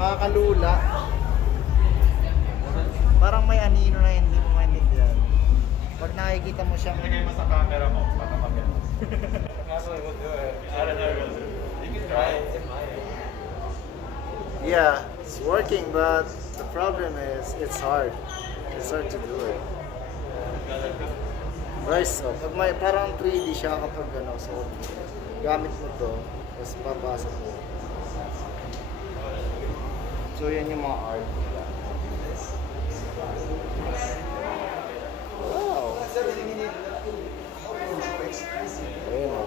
Nakakalula. Parang may anino na hindi mo maintindihan. Pag nakikita mo siyang... Tingin mo sa camera mo, baka mag-get. I don't know. You can try it. Yeah, it's working, but the problem is it's hard. It's hard to do it. Rise up. Pag may parang 3D siya kapag ano, so gamit mo to, tapos papasok mo. So yan yung mga art. Wow! Ayun o.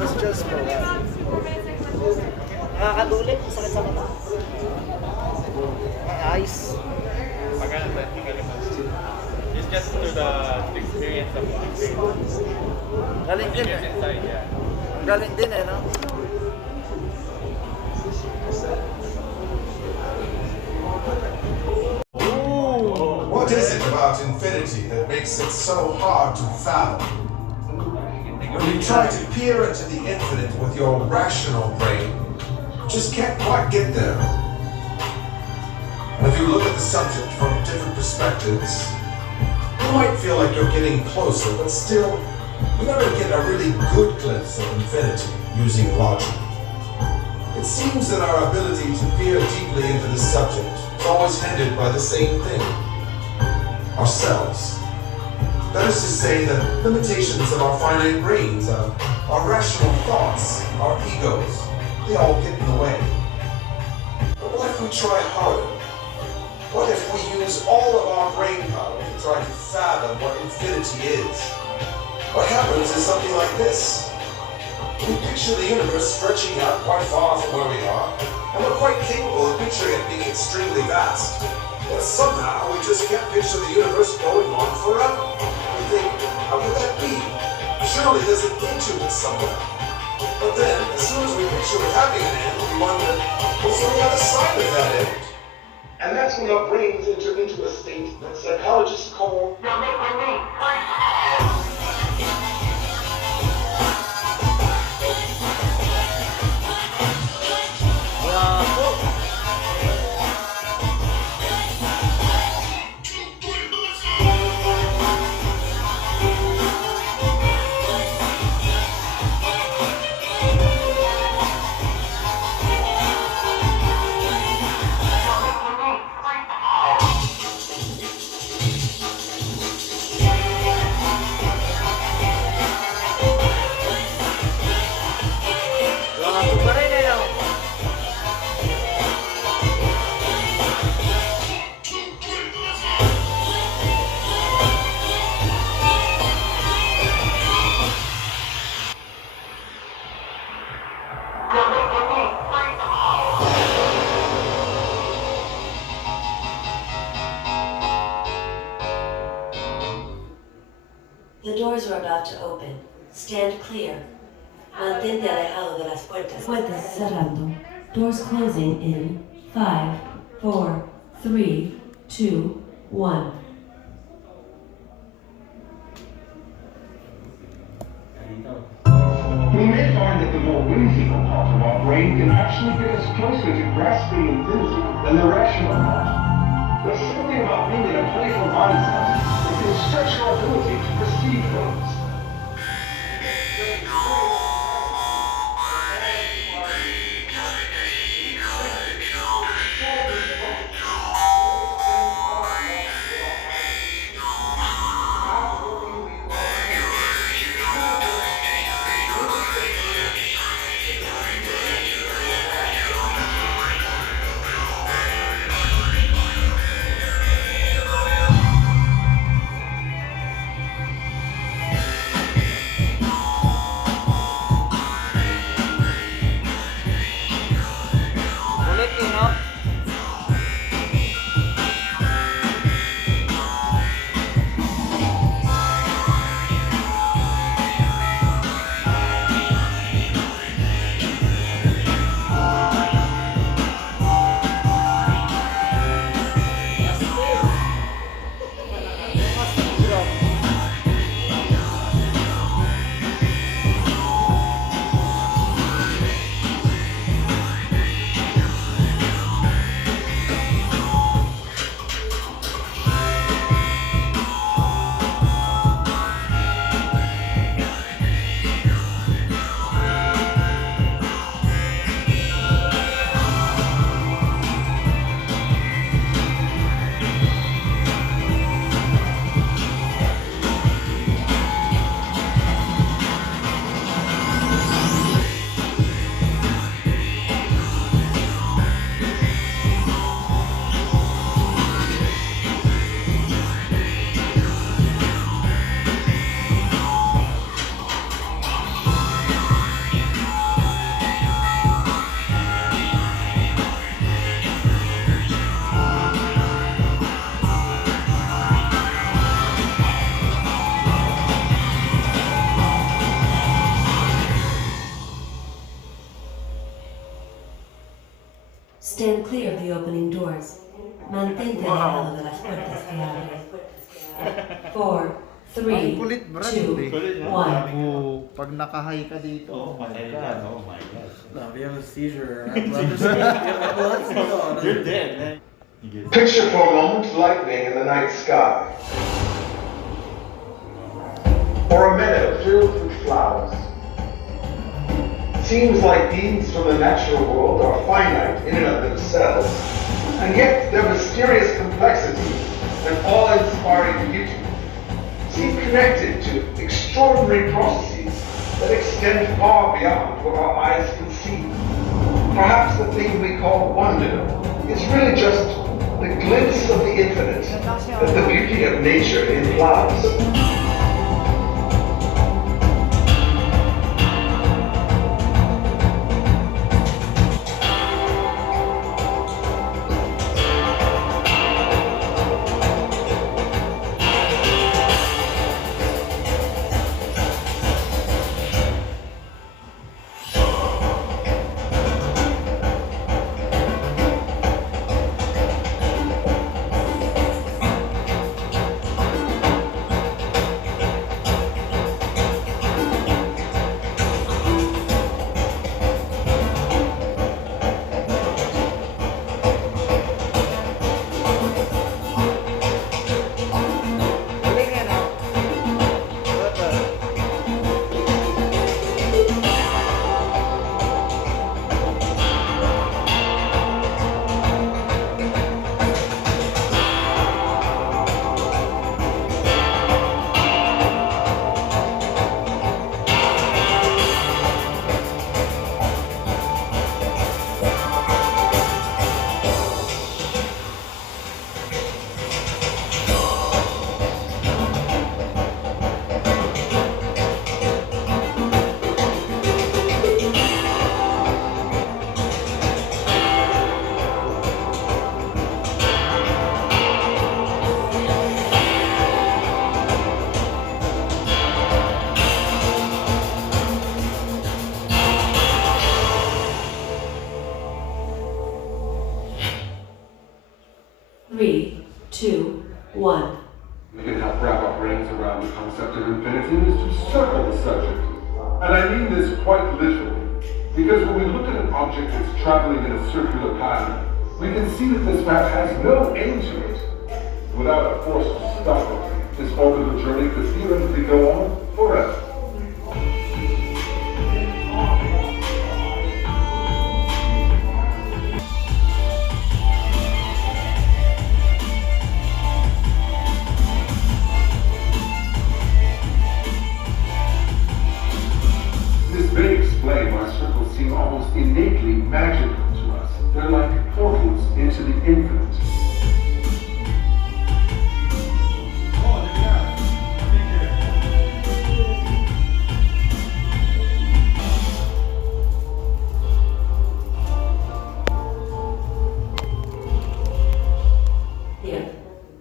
Let's just go. Nakakadulit, sakit sa mata. Eyes. Maganda, it's just through the experience of acting. Galing din eh. Inside, yeah. Galing din eh, no? What is it about infinity that makes it so hard to fathom? When you try to peer into the infinite with your rational brain, you just can't quite get there. And if you look at the subject from different perspectives, you might feel like you're getting closer, but still, you never get a really good glimpse of infinity using logic. It seems that our ability to peer deeply into the subject is always hindered by the same thing: ourselves. That is to say, the limitations of our finite brains, our rational thoughts, our egos, they all get in the way. But what if we try harder? What if we use all of our brain power to try to fathom what infinity is? What happens is something like this. We picture the universe stretching out quite far from where we are, and we're quite capable of picturing it being extremely vast. But somehow we just can't picture the universe going on forever. We think, how could that be? Surely there's an end to it somewhere. But then, as soon as we picture it having an end, we wonder, what's on the other side of that end? And that's when our brains enter into a state that psychologists call... The doors are about to open. Stand clear. Mantente alejado de las puertas. Puertas cerrando. Doors closing in 5, 4, 3, 2, 1. We may find that the more whimsical part of our brain can actually get us closer to grasping infinity than the rational part. There's something about being in a playful mindset that can stretch your ability to perceive things. Stand clear of the opening doors. Mantente alejado de las puertas que abren. 4, 3, Ang kulit, Brad, 2, eh. 1. Oh, pag nakahay ka dito, Oh my god. Oh my god. No, if you have a seizure or epilepsy, You're dead, man. You get Picture for a moment lightning in the night sky. Or a meadow filled with flowers. Seems like these from the natural world are finite in and of themselves, and yet their mysterious complexity and awe-inspiring beauty seem connected to extraordinary processes that extend far beyond what our eyes can see. Perhaps the thing we call wonder is really just the glimpse of the infinite that the beauty of nature implies. galing yan ah. Three, two, one. We can help wrap our brains around the concept of infinity is to circle the subject. And I mean this quite literally. Because when we look at an object that's traveling in a circular pattern, we can see that this path has no end to it. Without a force to stop it, this orbital journey could theoretically go on forever. This may explain why circles seem almost innately magical to us. They're like portals into the infinite. Here,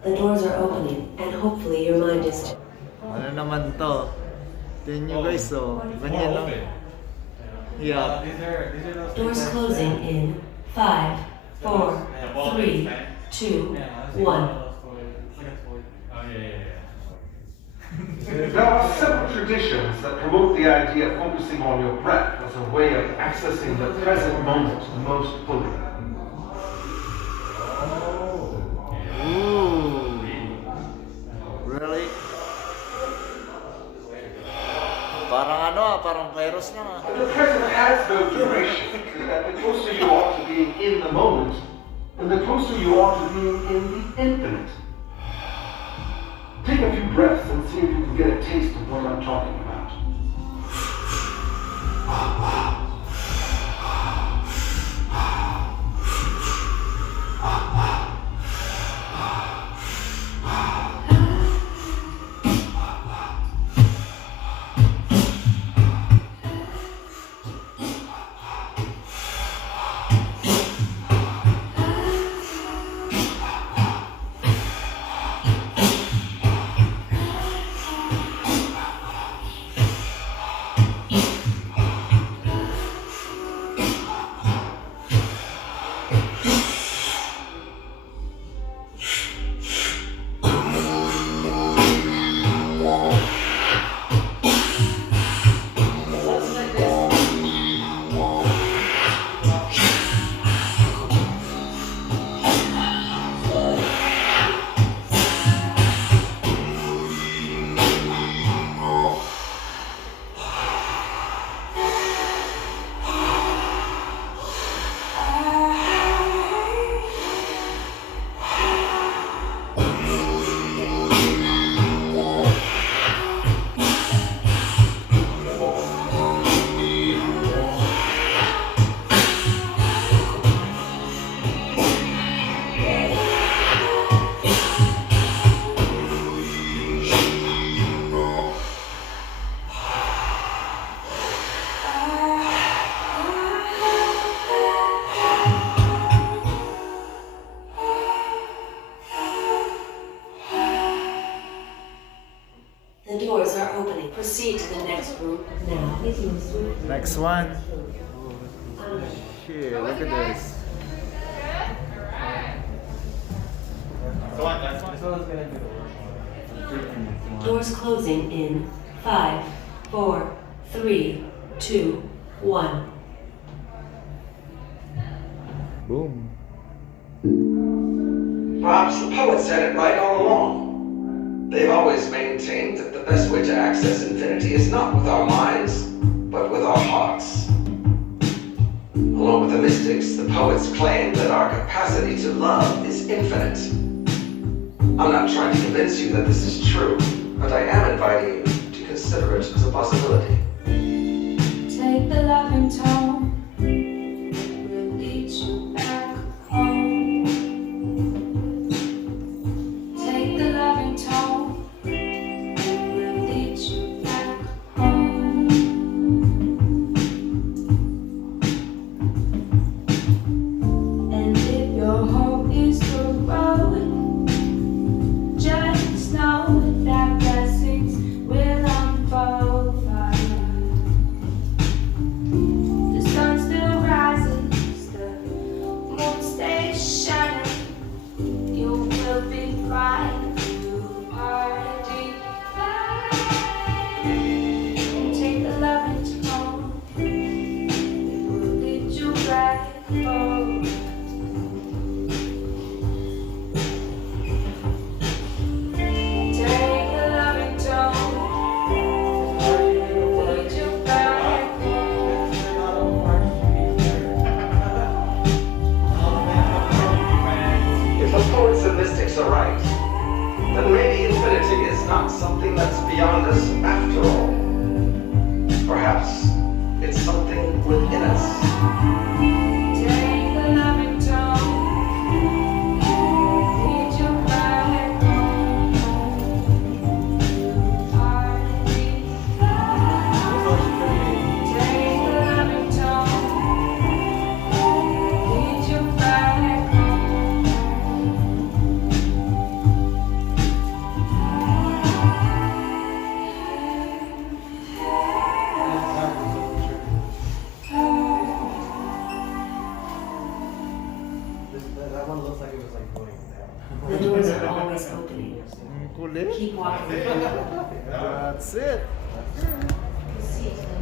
the doors are opening, and hopefully your mind is. Ano naman to? Tingnan nyo guys, oh. Ganyan lang. Yeah. Doors closing in 5, 4, 3, 2, 1. Oh yeah. There are several traditions that promote the idea of focusing on your breath as a way of accessing the present moment most fully. Ooh. Really? Parang ano ah, parang virus lang ah. The present has no duration, is that the closer you are to being in the moment, and the closer you are to being in the infinite. Take a few breaths and see if you can get a taste of what I'm talking about. room now is used. Next one. Shit, look at this. So on, last one. This one's gonna be the worst one. Doors closing in 5, 4, 3, 2, 1. Boom. Perhaps the poets had it right all along. They've always maintained that the best way to access infinity is not with our minds, but with our hearts. Along with the mystics, the poets claim that our capacity to love is infinite. I'm not trying to convince you that this is true, but I am inviting you to consider it as a possibility. Take the loving tone, we'll lead you back home. Take the loving tone, we'll lead you back home. And if your home is the road, just know that blessings will unfold for you. The sun still rises, the moon stays shining. You will be fine. You are deep. Take the loving tone, it will lead you back home. Take the loving tone, it will lead you back home. If the poets and mystics are right, then maybe infinity is not something that's beyond us after all. Perhaps it's something within us. Take the loving tone, lead you back home. Heartbeat. Take the loving tone, lead you back home. That one looks like it was like going down. The doors are always opening. Kulit. Keep walking. That's it. See it.